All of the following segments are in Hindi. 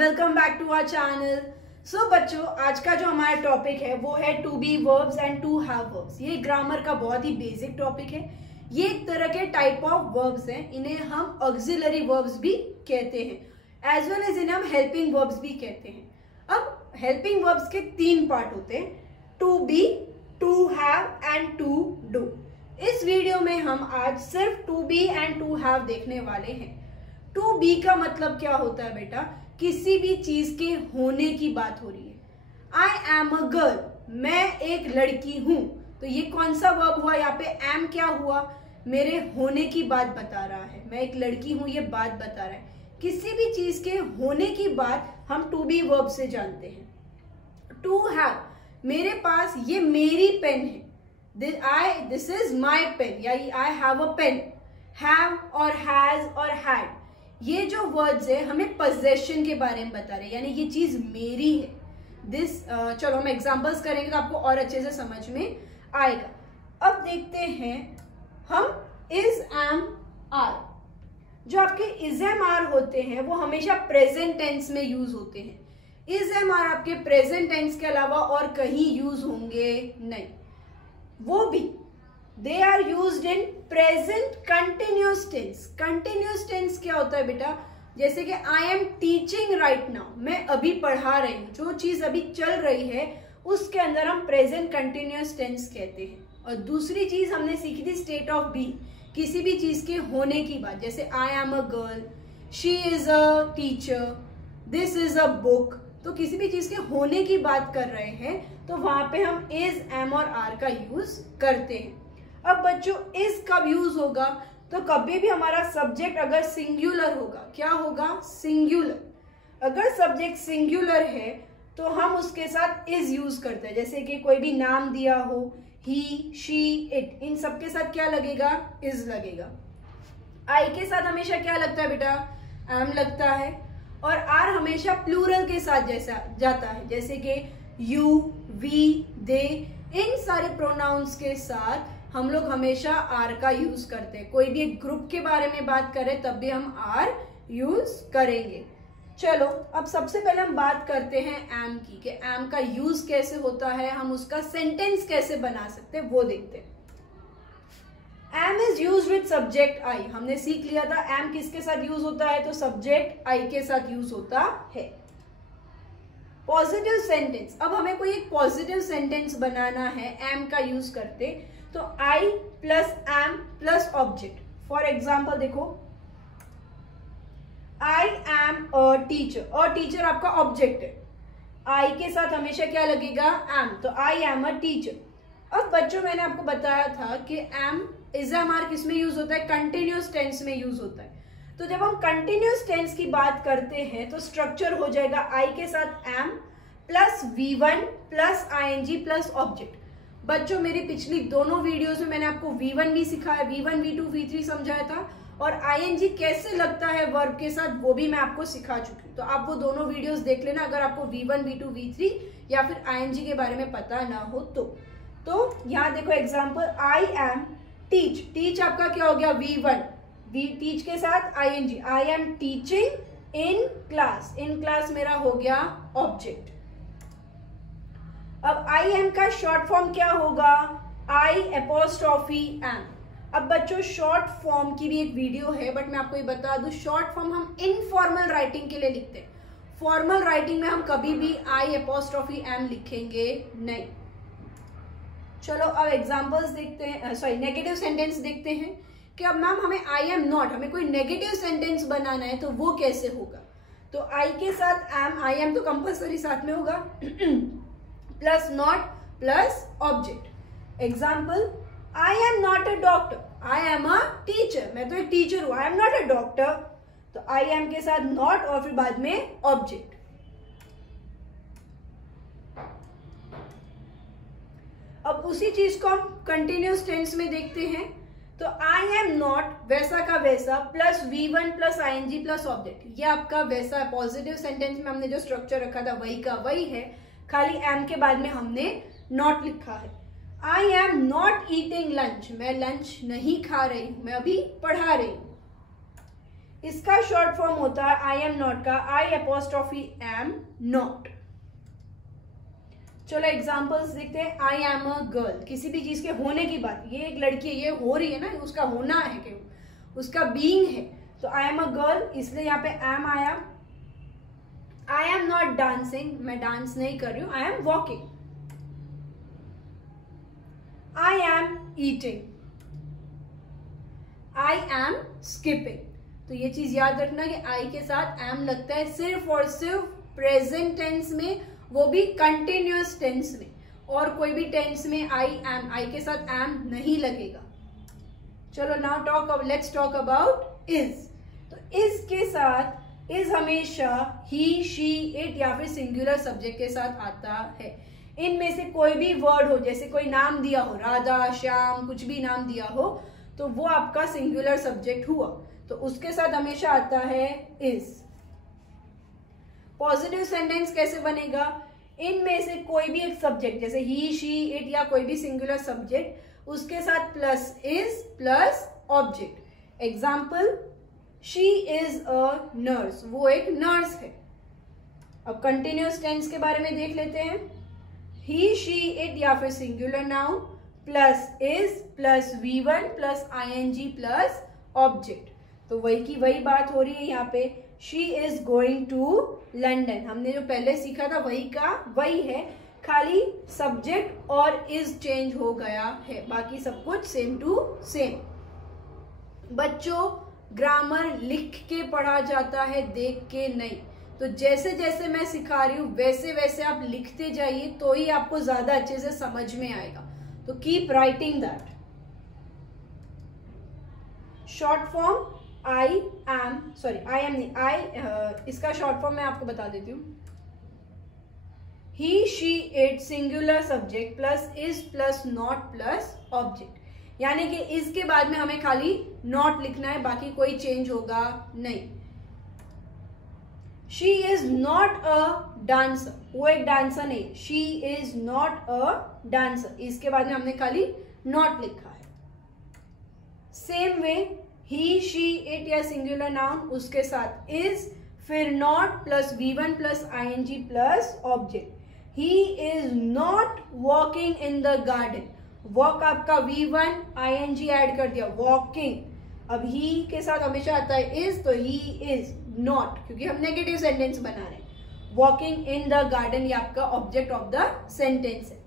Welcome back to our channel. So बच्चों, आज का जो हमारा टॉपिक है वो है to be verbs and to have verbs. ये ग्रामर का बहुत ही बेसिक टॉपिक है। ये एक तरह के टाइप ऑफ वर्ब्स हैं, इन्हें हम ऑक्सिलरी वर्ब्स भी कहते हैं, एज वेल एज इन्हें हम हेल्पिंग वर्ब्स भी कहते हैं। अब हेल्पिंग वर्ब्स के तीन पार्ट होते हैं, to be, to have and to do. इस वीडियो में हम आज सिर्फ to be and to have देखने वाले हैं। टू बी का मतलब क्या होता है बेटा? किसी भी चीज के होने की बात हो रही है। आई एम अ गर्ल, मैं एक लड़की हूं। तो ये कौन सा वर्ब हुआ? यहाँ पे एम क्या हुआ? मेरे होने की बात बता रहा है। मैं एक लड़की हूं, ये बात बता रहा है। किसी भी चीज के होने की बात हम टू बी वर्ब से जानते हैं। टू हैव, मेरे पास ये मेरी पेन है। दिस इज माई पेन, या I have a pen. Have और हैज और हैड, ये जो वर्ड्स है हमें पोजेशन के बारे में बता रहे हैं, यानी ये चीज मेरी है। चलो हम एग्जांपल्स करेंगे तो आपको और अच्छे से समझ में आएगा। अब देखते हैं हम इज, एम, आर। जो आपके इज, एम, आर होते हैं वो हमेशा प्रेजेंट टेंस में यूज होते हैं। इज, एम, आर आपके प्रेजेंट टेंस के अलावा और कहीं यूज होंगे नहीं। वो भी they are used in present continuous tense. Continuous tense क्या होता है बेटा? जैसे कि I am teaching right now, मैं अभी पढ़ा रही हूँ। जो चीज अभी चल रही है उसके अंदर हम प्रेजेंट कंटिन्यूस टेंस कहते हैं। और दूसरी चीज हमने सीखी थी स्टेट ऑफ बी, किसी भी चीज के होने की बात। जैसे आई am a girl, she is a teacher, this is a book. तो किसी भी चीज के होने की बात कर रहे हैं तो वहां पे हम इज, एम और आर का यूज करते हैं। अब बच्चों, इज कब यूज होगा? तो कभी भी हमारा सब्जेक्ट अगर सिंगुलर होगा, क्या होगा? सिंगुलर। अगर सब्जेक्ट सिंगुलर है तो हम उसके साथ इज यूज करते हैं। जैसे कि कोई भी नाम दिया हो, ही, शी, इट, इन सब के साथ क्या लगेगा? इज लगेगा। आई के साथ हमेशा क्या लगता है बेटा? एम लगता है। और आर हमेशा प्लूरल के साथ जैसा जाता है, जैसे कि यू, वी, दे। इन सारे प्रोनाउंस के साथ हम लोग हमेशा आर का यूज करते हैं। कोई भी एक ग्रुप के बारे में बात करें तब भी हम आर यूज करेंगे। चलो अब सबसे पहले हम बात करते हैं एम की, कि एम का यूज कैसे होता है, हम उसका सेंटेंस कैसे बना सकते हैं वो देखते हैं। Am is use with subject I. हमने सीख लिया था एम किसके साथ यूज होता है, तो सब्जेक्ट आई के साथ यूज होता है। पॉजिटिव सेंटेंस, अब हमें कोई एक पॉजिटिव सेंटेंस बनाना है एम का यूज करते, तो I plus am plus object. For example देखो, आई एम अ टीचर, और टीचर आपका ऑब्जेक्ट है। आई के साथ हमेशा क्या लगेगा? एम, तो आई एम अ टीचर। अब बच्चों, मैंने आपको बताया था कि एम, इज, एम, आर किस में यूज होता है? कंटिन्यूस टेंस में यूज होता है। तो जब हम कंटिन्यूस टेंस की बात करते हैं तो स्ट्रक्चर हो जाएगा आई के साथ am plus V1 plus ING plus object. बच्चों, मेरी पिछली दोनों वीडियोस में मैंने आपको V1 भी सिखाया, V1, V2, V3 समझाया था, और ING कैसे लगता है वर्ब के साथ वो भी मैं आपको सिखा चुकी हूँ। तो आप वो दोनों वीडियोस देख लेना अगर आपको V1, V2, V3 या फिर ING के बारे में पता ना हो तो यहाँ देखो example, I am teach. Teach आपका क्या हो गया? V1, टीच के साथ ING, I am teaching in class. In class मेरा हो गया ऑब्जेक्ट। अब आई एम का शॉर्ट फॉर्म क्या होगा? आई एपोस्ट्रॉफी एम। अब बच्चों, शॉर्ट फॉर्म की भी एक वीडियो है, बट मैं आपको ये बता दूं, शॉर्ट फॉर्म हम इनफॉर्मल राइटिंग के लिए लिखते हैं। फॉर्मल राइटिंग में हम कभी भी आई एपोस्ट्रॉफी एम लिखेंगे नहीं। चलो अब एग्जांपल्स देखते हैं, नेगेटिव सेंटेंस देखते हैं कि अब मैम हमें आई एम नॉट, हमें कोई नेगेटिव सेंटेंस बनाना है तो वो कैसे होगा? तो आई के साथ एम, आई एम तो कंपल्सरी साथ में होगा plus not plus object. Example, I am not a doctor, I am a teacher. मैं तो एक टीचर हूं, I am not a doctor. तो आई एम के साथ नॉट और फिर बाद में ऑब्जेक्ट। अब उसी चीज को हम कंटिन्यूस टेंस में देखते हैं, तो आई एम नॉट वैसा का वैसा plus V1 plus ING plus object. ये आपका वैसा पॉजिटिव सेंटेंस में हमने जो स्ट्रक्चर रखा था वही का वही है, खाली एम के बाद में हमने नॉट लिखा है। I am not eating lunch, मैं लंच नहीं खा रही हूं, मैं अभी पढ़ा रही हूं। इसका शॉर्ट फॉर्म होता है आई एम नॉट का आई एपोस्ट्रॉफी एम नॉट। चलो एग्जांपल्स देखते हैं। आई एम अ गर्ल, किसी भी चीज के होने की बात, ये एक लड़की है, ये हो रही है ना, उसका होना है कि उसका बीइंग है, तो आई एम अ गर्ल, इसलिए यहाँ पे एम आया। आई एम नॉट डांसिंग, मैं डांस नहीं कर रही हूं, I am walking. I am eating, I am skipping. तो ये चीज याद रखना कि आई के साथ एम लगता है सिर्फ और सिर्फ प्रेजेंट टेंस में, वो भी कंटिन्यूअस टेंस में, और कोई भी टेंस में आई के साथ एम नहीं लगेगा। चलो now let's talk about is. तो इज के साथ इज हमेशा ही, शी, इट या फिर सिंगुलर सब्जेक्ट के साथ आता है। इनमें से कोई भी वर्ड हो, जैसे कोई नाम दिया हो, राधा, श्याम, कुछ भी नाम दिया हो, तो वो आपका सिंगुलर सब्जेक्ट हुआ, तो उसके साथ हमेशा आता है इज। पॉजिटिव सेंटेंस कैसे बनेगा? इनमें से कोई भी एक सब्जेक्ट, जैसे ही, शी, इट या कोई भी सिंगुलर सब्जेक्ट, उसके साथ plus is plus object. Example, she is a nurse, वो एक नर्स है। अब कंटिन्यूअस टेंस के बारे में देख लेते हैं। ही, शी, इट या फिर singular noun plus is plus V1 plus ing plus object. तो वही की वही बात हो रही है यहाँ पे। She is going to London, हमने जो पहले सीखा था वही का वही है, खाली सब्जेक्ट और इज चेंज हो गया है, बाकी सब कुछ सेम टू सेम। बच्चों, ग्रामर लिख के पढ़ा जाता है, देख के नहीं। तो जैसे जैसे मैं सिखा रही हूँ वैसे वैसे आप लिखते जाइए, तो ही आपको ज्यादा अच्छे से समझ में आएगा। तो keep writing that. Short form I am नहीं, इसका शॉर्ट फॉर्म मैं आपको बता देती हूँ। He, she, it singular subject plus is plus not plus object, यानी कि इसके बाद में हमें खाली नॉट लिखना है, बाकी कोई चेंज होगा नहीं। She is not a dancer, वो एक डांसर नहीं, she is not a dancer, इसके बाद में हमने खाली नॉट लिखा है। Same way, he, she, it या सिंगुलर नाउन, उसके साथ इज फिर not plus V1 plus ing plus object. He is not walking in the garden, walk आपका V1 ing ऐड कर दिया, वॉकिंग। अब ही के साथ हमेशा आता है इज, तो ही इज नॉट, क्योंकि हम नेगेटिव सेंटेंस बना रहे हैं। वॉकिंग इन द गार्डन ये आपका ऑब्जेक्ट ऑफ द सेंटेंस है।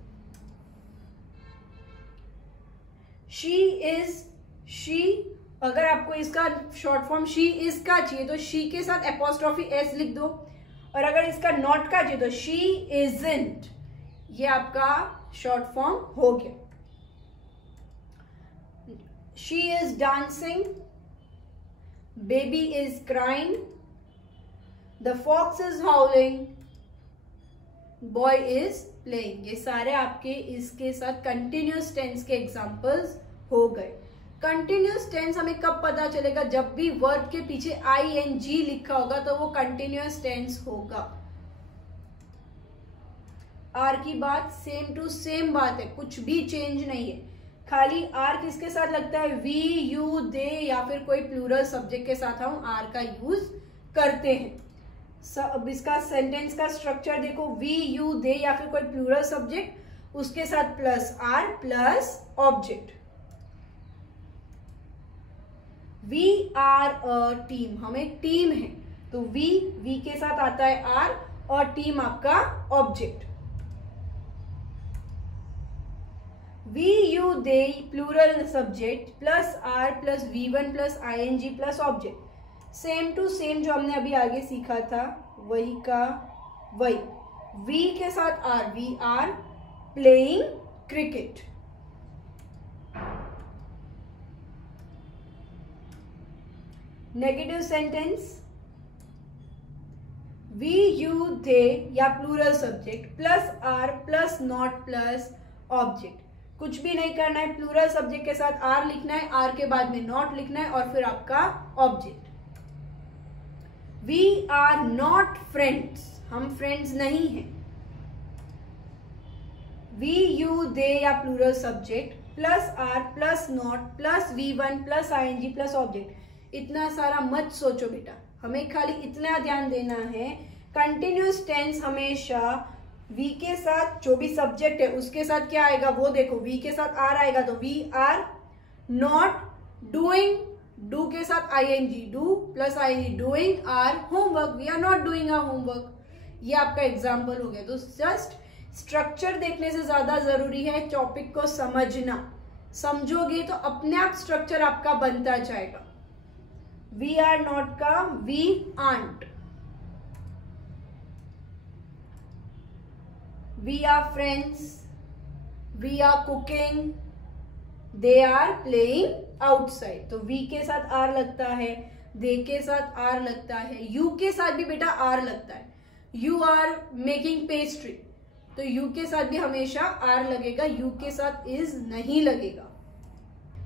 शी इज, शी, अगर आपको इसका शॉर्ट फॉर्म शी इज का चाहिए तो शी के साथ एपोस्ट्रॉफी एस लिख दो, और अगर इसका नॉट का चाहिए तो शी इजंट, ये आपका शॉर्ट फॉर्म हो गया। She is dancing, baby is crying, the fox is howling, boy is playing. ये सारे आपके इसके साथ कंटिन्यूअस टेंस के एग्जांपल्स हो गए। कंटिन्यूअस टेंस हमें कब पता चलेगा? जब भी वर्ब के पीछे ing लिखा होगा तो वो कंटिन्यूअस टेंस होगा। आर की बात सेम टू सेम बात है, कुछ भी चेंज नहीं है। खाली आर किसके साथ लगता है? वी, यू, दे या फिर कोई प्लूरल सब्जेक्ट के साथ हम आर का यूज करते हैं। अब इसका सेंटेंस का स्ट्रक्चर देखो, वी, यू, दे या फिर कोई प्लूरल सब्जेक्ट, उसके साथ plus are plus object. We are a team, हम एक टीम है, तो वी के साथ आता है आर और टीम आपका object. We, you, they plural subject plus are plus V1 plus ing plus object. Same to same जो हमने अभी आगे सीखा था वही का वही। वी के साथ are, we are playing cricket. Negative sentence, we, you, they या plural subject plus are plus not plus object. कुछ भी नहीं करना है, प्लूरल सब्जेक्ट के साथ आर लिखना है, आर के बाद में नॉट लिखना है और फिर आपका object. We are not friends, हम फ्रेंड्स नहीं हैं। वी, यू, दे या plural subject plus are plus not plus V1 plus ing plus object. इतना सारा मत सोचो बेटा, हमें खाली इतना ध्यान देना है कंटिन्यूस टेंस हमेशा वी के साथ जो भी सब्जेक्ट है उसके साथ क्या आएगा वो देखो, वी के साथ आर आएगा तो we are not doing, do के साथ ING, do plus ING, doing are homework, we are not doing are homework. ये आपका एग्जाम्पल हो गया। तो जस्ट स्ट्रक्चर देखने से ज्यादा जरूरी है टॉपिक को समझना, समझोगे तो अपने आप स्ट्रक्चर आपका बनता जाएगा। वी आर नॉट का we aren't, we are friends, we are cooking, they are playing outside. तो वी के साथ आर लगता है, दे के साथ आर लगता है, यू के साथ भी बेटा आर लगता है। यू आर मेकिंग पेस्ट्री, तो यू के साथ भी हमेशा आर लगेगा, यू के साथ इज नहीं लगेगा।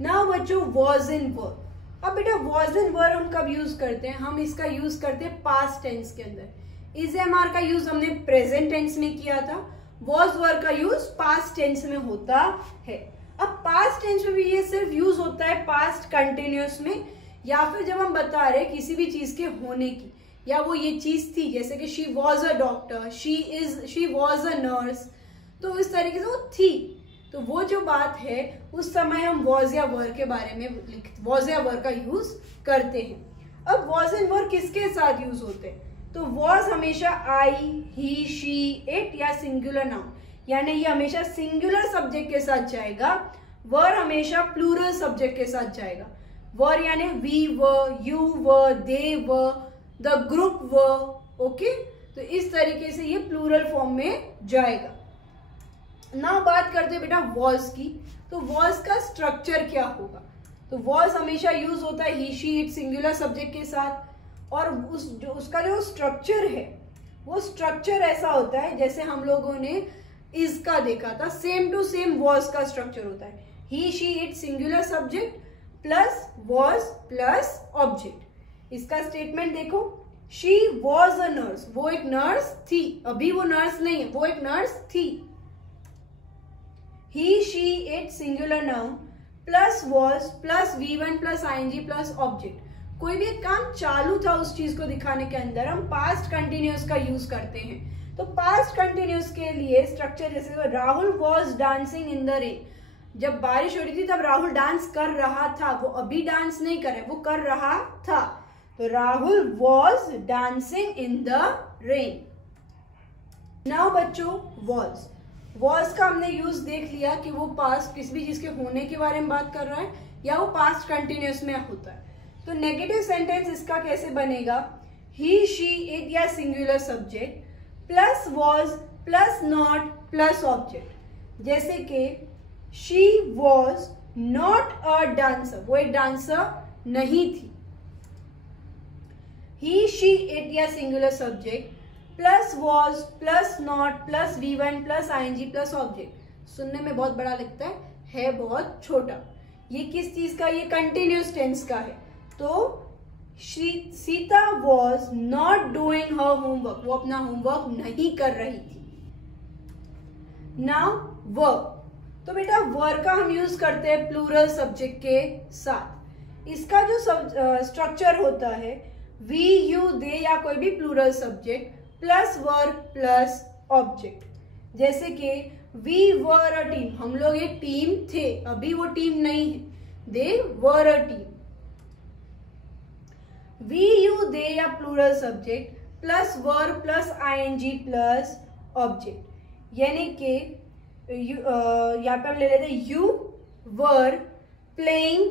नाउ बच्चों वॉज इन वर्ब। अब बेटा वॉज इन वर्ब हम कब यूज करते हैं? हम इसका यूज करते हैं पास्ट टेंस के अंदर। इज एम आर का यूज हमने प्रेजेंट टेंस में किया था, वॉज वर्ब का यूज पास्ट टेंस में होता है। अब पास्ट टेंस में भी ये सिर्फ यूज होता है पास्ट कंटिन्यूअस में, या फिर जब हम बता रहे किसी भी चीज के होने की, या वो ये चीज थी, जैसे कि she was a doctor, she was a nurse, तो इस तरीके से वो थी। तो वो जो बात है उस समय हम वॉज या वर के बारे में वॉज या वर का यूज करते हैं। अब वॉज एंड वर किसके साथ यूज होते हैं? तो वॉज हमेशा आई, ही, शी, इट या सिंगुलर नाउन, यानी ये हमेशा सिंगुलर सब्जेक्ट के साथ जाएगा। वर हमेशा प्लूरल सब्जेक्ट के साथ जाएगा। वर यानी we were, you were, they were, the group were. Okay, तो इस तरीके से ये प्लूरल फॉर्म में जाएगा। नाउ बात करते हैं बेटा वॉज की। तो वॉज का स्ट्रक्चर क्या होगा? तो वॉज हमेशा यूज होता है he, she, it singular subject के साथ, और उसका जो स्ट्रक्चर है वो स्ट्रक्चर ऐसा होता है जैसे हम लोगों ने इज का देखा था, सेम टू सेम वॉज का स्ट्रक्चर होता है। He, she, it singular subject plus was plus object. इसका स्टेटमेंट देखो, शी वॉज अ नर्स, वो एक नर्स थी, अभी वो नर्स नहीं है, वो एक नर्स थी। He, she, it singular noun plus was plus V1 plus ING plus object. कोई भी एक काम चालू था उस चीज को दिखाने के अंदर हम पास्ट कंटिन्यूअस का यूज करते हैं। तो पास्ट कंटिन्यूअस के लिए स्ट्रक्चर जैसे Rahul was dancing in the rain, जब बारिश हो रही थी तब राहुल डांस कर रहा था, वो अभी डांस नहीं कर रहा, वो कर रहा था। तो Rahul was dancing in the rain. Now बच्चों वॉज का हमने यूज देख लिया कि वो पास्ट किसी भी चीज के होने के बारे में बात कर रहा है या वो पास्ट कंटिन्यूअस में होता है। तो नेगेटिव सेंटेंस इसका कैसे बनेगा? ही, शी, इट या singular subject plus was plus not plus object. जैसे कि she was not a dancer, वो एक डांसर नहीं थी। ही, शी, इट या singular subject plus was plus not plus V1 plus ING plus object. सुनने में बहुत बड़ा लगता है बहुत छोटा। ये किस चीज का? ये कंटिन्यूअस टेंस का है। तो Sita was not doing her homework, वो अपना होमवर्क नहीं कर रही थी। नाउ वर्ब, तो बेटा वर्ब का हम यूज करते हैं प्लूरल सब्जेक्ट के साथ। इसका जो स्ट्रक्चर होता है वी, यू, दे या कोई भी plural subject plus verb plus object. जैसे कि वी वर अ टीम, हम लोग एक टीम थे, अभी वो टीम नहीं है, they were a team. We, you, they या plural subject plus verb plus ING plus object. यानी कि यहाँ पे हम ले लेते हैं यू वर प्लेइंग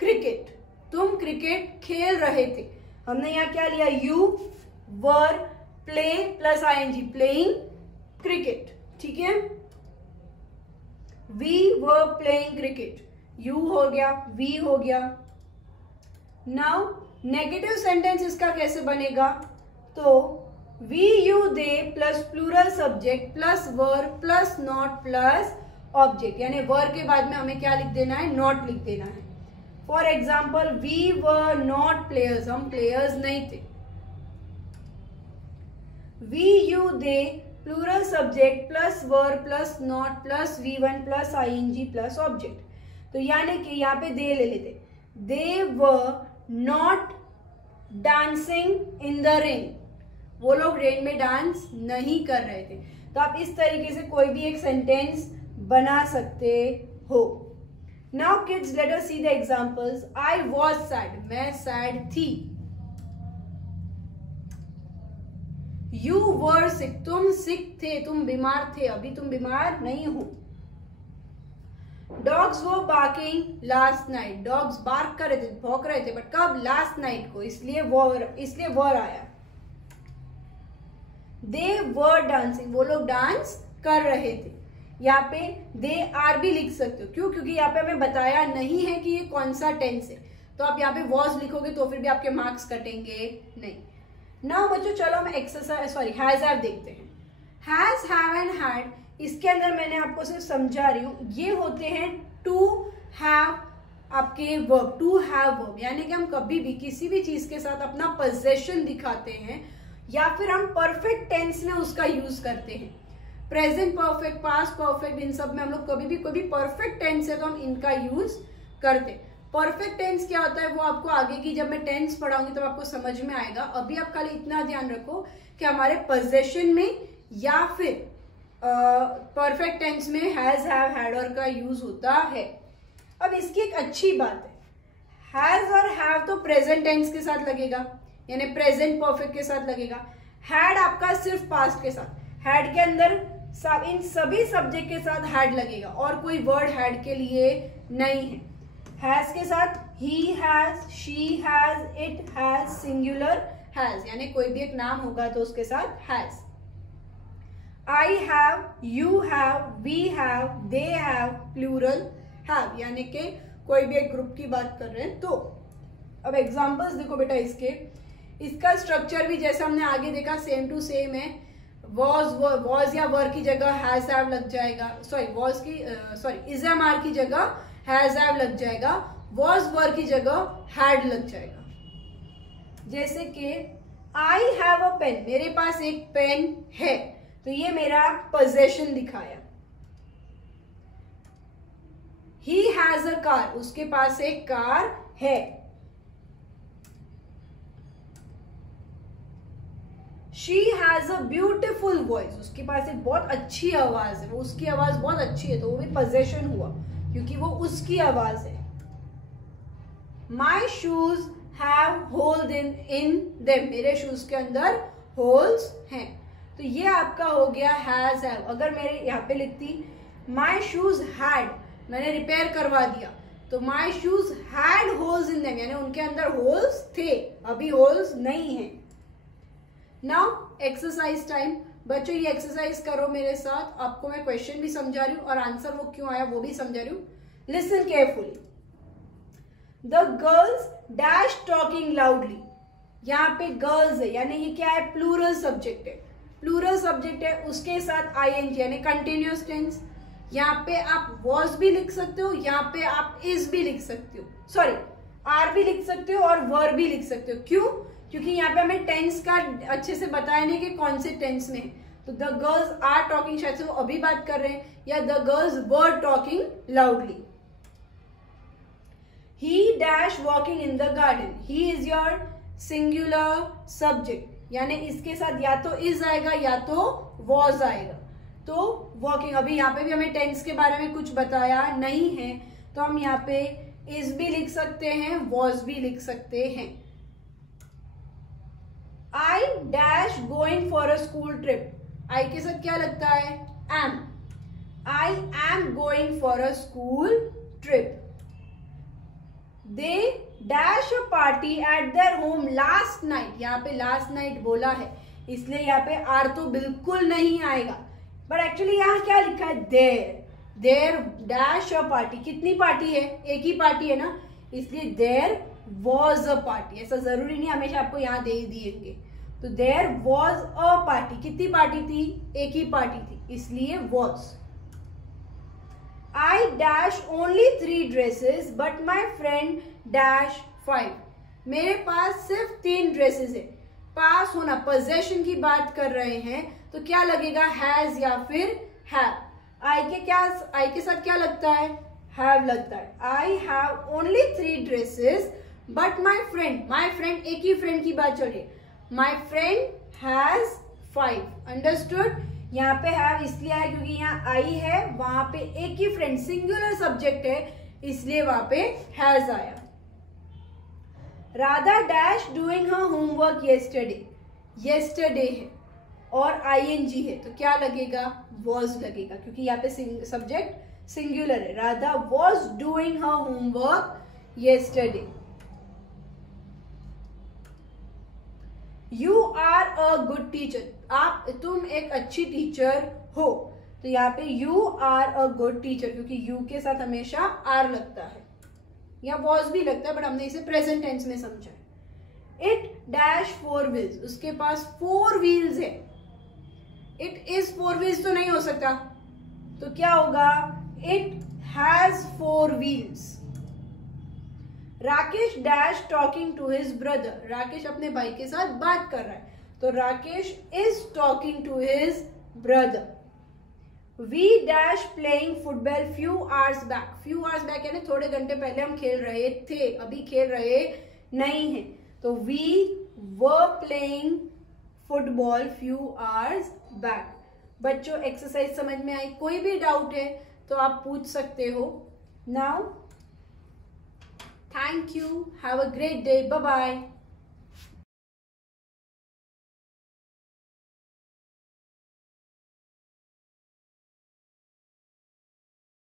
क्रिकेट, तुम क्रिकेट खेल रहे थे। हमने यहाँ क्या लिया? You were play plus ING playing cricket, ठीक है। We were playing cricket, you हो गया, वी हो गया। नाउ नेगेटिव सेंटेंस इसका कैसे बनेगा? तो we, you, they plus plural subject plus verb plus not plus object, यानी वर्ब के बाद में हमें क्या लिख देना है? नॉट लिख देना है। For example we were not players, हम प्लेयर्स नहीं थे। We, you, they plural subject plus verb plus not plus V1 plus ING plus object. तो यानी कि यहाँ पे दे ले लेते, they were not dancing in the rain, वो लोग रेन में डांस नहीं कर रहे थे। तो आप इस तरीके से कोई भी एक सेंटेंस बना सकते हो। Now kids let us see the examples. I was sad, मैं सैड थी। यू वर सिक, तुम सिक थे, तुम बीमार थे, अभी तुम बीमार नहीं हो। Dogs were barking last night, dogs bark कर रहे थे, भौंक रहे थे, बट कब? लास्ट नाइट को, इसलिए वर आया। दे वर डांसिंग, वो लोग डांस कर रहे थे। यहाँ पे दे आर भी लिख सकते हो, क्यों? क्योंकि यहाँ पे हमें बताया नहीं है कि ये कौन सा टेंस है, तो आप यहाँ पे वॉज लिखोगे तो फिर भी आपके मार्क्स कटेंगे नहीं। नाउ बच्चों चलो हम हैज हैव देखते हैं। हैज, हैव एंड हैड, इसके अंदर मैंने आपको सिर्फ समझा रही हूँ, ये होते हैं टू हैव आपके वर्ब, टू हैव वर्ब, यानी कि हम कभी भी किसी भी चीज के साथ अपना पोजेशन दिखाते हैं या फिर हम परफेक्ट टेंस में उसका यूज करते हैं। प्रेजेंट परफेक्ट, पास्ट परफेक्ट, इन सब में हम लोग कभी भी परफेक्ट टेंस है तो हम इनका यूज करते हैं। परफेक्ट टेंस क्या होता है वो आपको आगे की जब मैं टेंस पढ़ाऊंगी तब आपको समझ में आएगा। अभी आप खाली इतना ध्यान रखो कि हमारे पोजेशन में या फिर परफेक्ट टेंस में हैज, हैव, हैड और का यूज होता है। अब इसकी एक अच्छी बात है, हैज और हैव तो प्रेजेंट टेंस के साथ लगेगा, यानी प्रेजेंट परफेक्ट के साथ लगेगा। हैड आपका सिर्फ पास्ट के साथ, हैड के अंदर इन सभी सब्जेक्ट के साथ हैड लगेगा और कोई वर्ड हैड के लिए नहीं है। हैज के साथ he has, she has, it has, singular has, यानी कोई भी एक नाम होगा तो उसके साथ हैज। I have, you have, we have, they have, plural have, यानी कि कोई भी एक ग्रुप की बात कर रहे हैं। तो अब एग्जांपल्स देखो बेटा इसका स्ट्रक्चर भी जैसे हमने आगे देखा सेम टू सेम है। वॉज या वर की जगह हैज हैव लग जाएगा, इज एम आर की जगह हैज हैव लग जाएगा, वॉज वर की जगह हैड लग जाएगा। जैसे कि आई हैव अ पेन, मेरे पास एक पेन है, तो ये मेरा पोजेशन दिखाया। ही हैज अ कार, उसके पास एक कार है। She has a beautiful voice, उसके पास एक बहुत अच्छी आवाज है, वो उसकी आवाज बहुत अच्छी है, तो वो भी पोजेशन हुआ क्योंकि वो उसकी आवाज है। My shoes have holes in them, मेरे शूज के अंदर होल्स हैं, तो ये आपका हो गया हैज हैव। अगर मेरे यहाँ पे लिखती माई शूज हैड, मैंने रिपेयर करवा दिया, तो my shoes had holes in them, यानी उनके अंदर होल्स थे, अभी होल्स नहीं है। Now exercise time. बच्चों ये एक्सरसाइज करो मेरे साथ, आपको मैं क्वेश्चन भी समझा रही हूँ और आंसर वो क्यों आया वो भी समझा रही हूँ। Listen carefully. The girls dash talking loudly, यहाँ पे गर्ल्स है यानी ये क्या है? प्लूरल सब्जेक्ट है, प्लूरल सब्जेक्ट है, उसके साथ आईएनजी यानी कंटिन्यूअस टेंस। यहाँ पे आप वॉज भी लिख सकते हो, यहाँ पे आप इज भी लिख सकते हो, आर भी लिख सकते हो और वर भी लिख सकते हो। क्यों? क्योंकि यहाँ पे हमें टेंस का अच्छे से बताया नहीं कि कौन से टेंस में है। तो द गर्ल्स आर टॉकिंग, शायद से वो अभी बात कर रहे हैं, या the girls were talking loudly. He dash walking in the garden, he is your singular subject, यानी इसके साथ या तो इज आएगा या तो वॉज आएगा। तो वॉकिंग, अभी यहाँ पे भी हमें टेंस के बारे में कुछ बताया नहीं है, तो हम यहाँ पे इज भी लिख सकते हैं, वॉज भी लिख सकते हैं। I dash going for a school trip, I के साथ क्या लगता है? Am, I am going for a school trip. They dash a party at their home last night, यहाँ पे लास्ट नाइट बोला है इसलिए यहाँ पे आर तो बिल्कुल नहीं आएगा, बट एक्चुअली यहाँ क्या लिखा है? देयर डैश अ पार्टी, कितनी पार्टी है? एक ही पार्टी है ना, इसलिए देयर वॉज अ पार्टी। ऐसा जरूरी नहीं हमेशा आपको यहाँ दे दिएंगे, तो देयर वॉज अ पार्टी, कितनी पार्टी थी? एक ही पार्टी थी, इसलिए was. I dash only 3 dresses but my friend dash 5, मेरे पास सिर्फ 3 ड्रेसेस है। पास होना, पोजेशन की बात कर रहे हैं, तो क्या लगेगा? हैज या फिर हैव। आई के साथ क्या लगता है? हैव लगता है। I have only 3 dresses but my friend एक ही फ्रेंड की बात चल रही है, माई फ्रेंड हैज 5। अंडरस्टूड। यहाँ पे हैव इसलिए आया क्योंकि यहाँ आई है, वहां पे एक ही फ्रेंड सिंगुलर सब्जेक्ट है, इसलिए वहां पे हैज आया। Radha dash doing her homework yesterday, yesterday है और आईएनजी है तो क्या लगेगा, वॉज लगेगा, क्योंकि यहाँ पे सब्जेक्ट सिंगुलर है। Radha was doing her homework yesterday. You are a good teacher, तुम एक अच्छी टीचर हो, तो यहाँ पे you are a good teacher, क्योंकि यू के साथ हमेशा आर लगता है या वॉज भी लगता है, बट हमने इसे प्रेजेंट टेंस में समझा है। इट डैश 4 व्हील्स, उसके पास 4 व्हील्स है। इट इज 4 व्हील्स तो नहीं हो सकता, तो क्या होगा, it has 4 wheels. Rakesh dash talking to his brother, Rakesh अपने भाई के साथ बात कर रहा है, तो Rakesh is talking to his brother. We dash playing football few hours back, few hours back यानी थोड़े घंटे पहले हम खेल रहे थे, अभी खेल रहे नहीं है, तो we were playing football few hours back. बच्चों एक्सरसाइज समझ में आई? कोई भी डाउट है तो आप पूछ सकते हो। Now thank you, have a great day, bye bye.